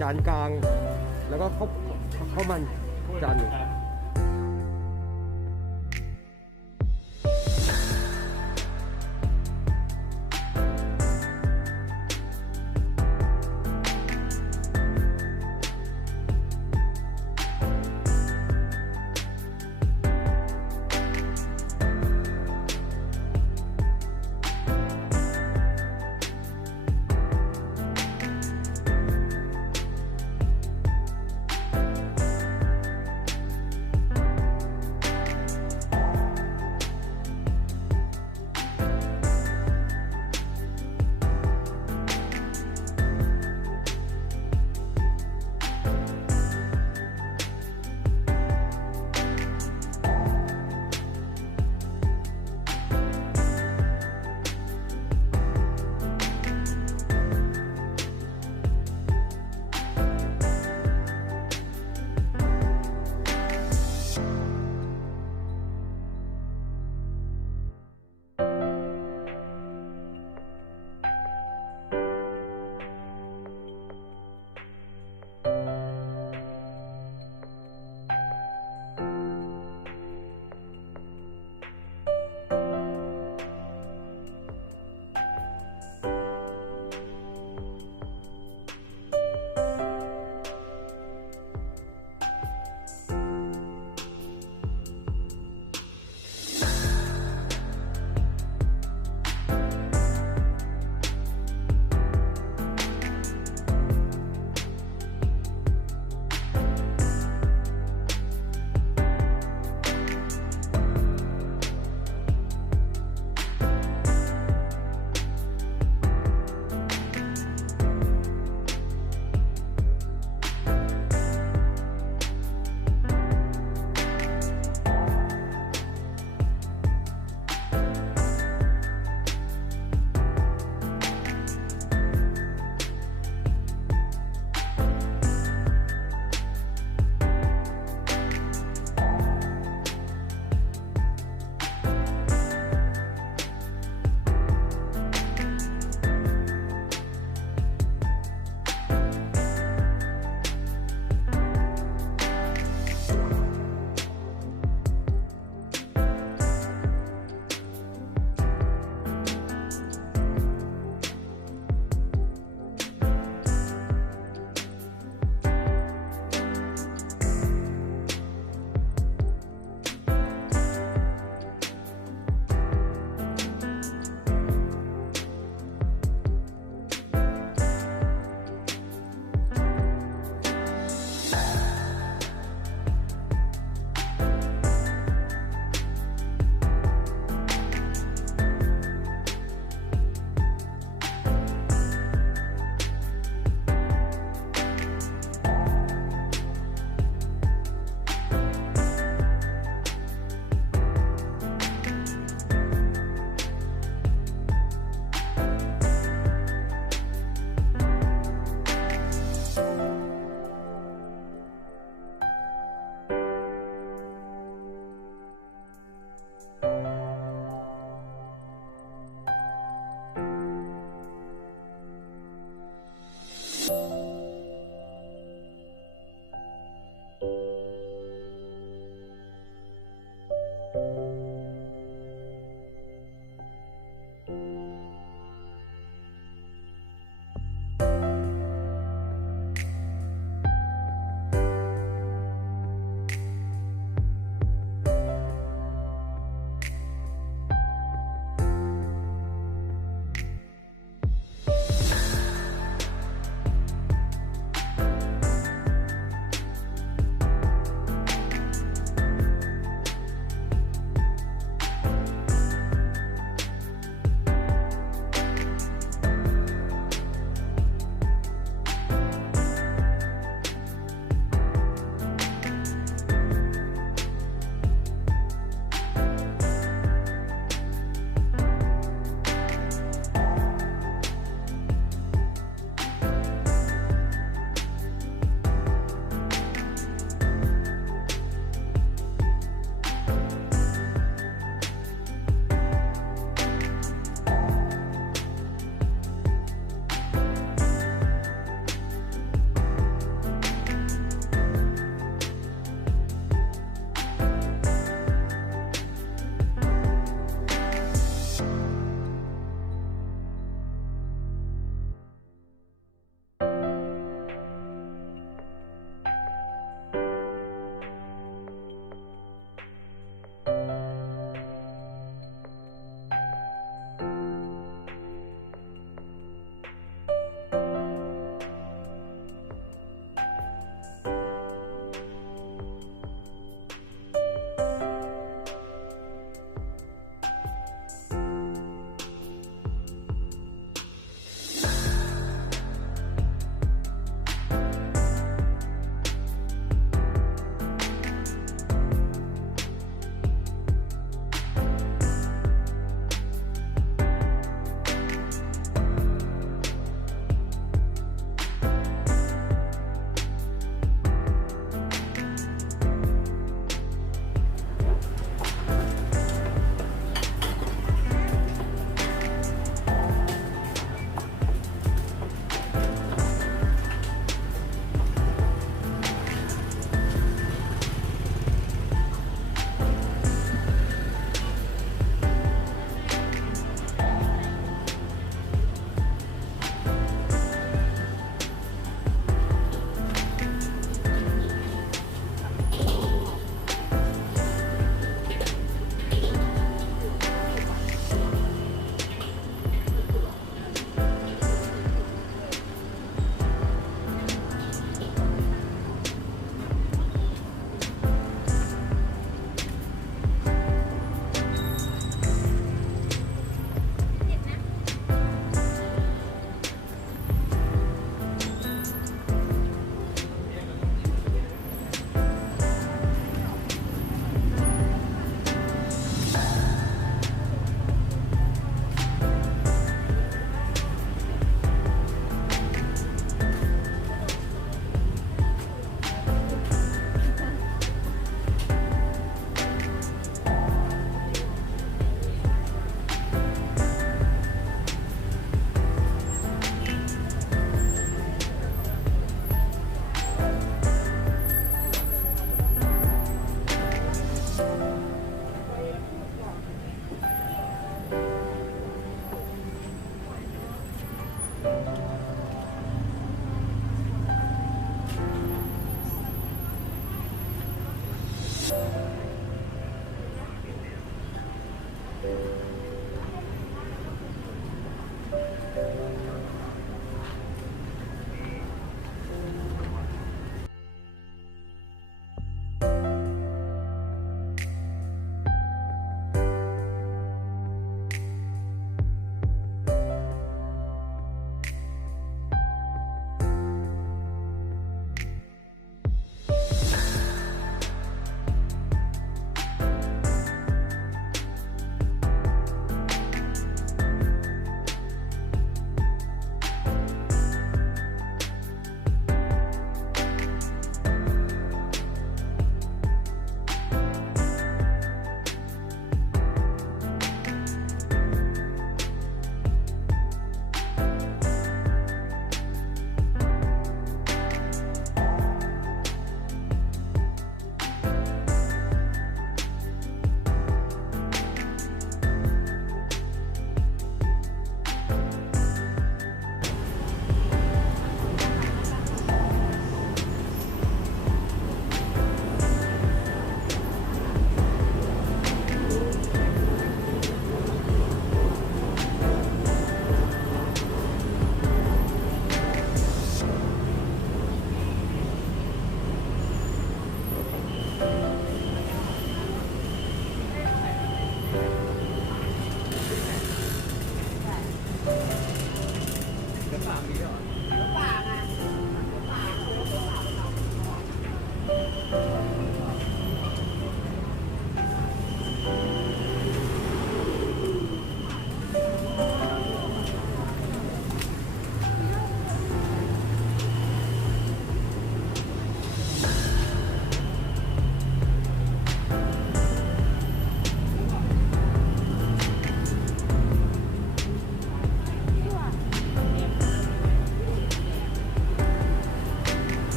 จานกลาง แล้วก็ข้าว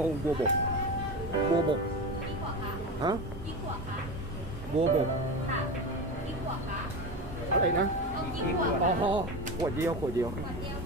เอาบัวบก บัวบกกี่ขวบคะฮะกี่ขวบคะบัวบกค่ะกี่ขวบคะอะไรนะเอากี่ขวบอ๋อขวดเดียวขวดเดียว ขวดเดียว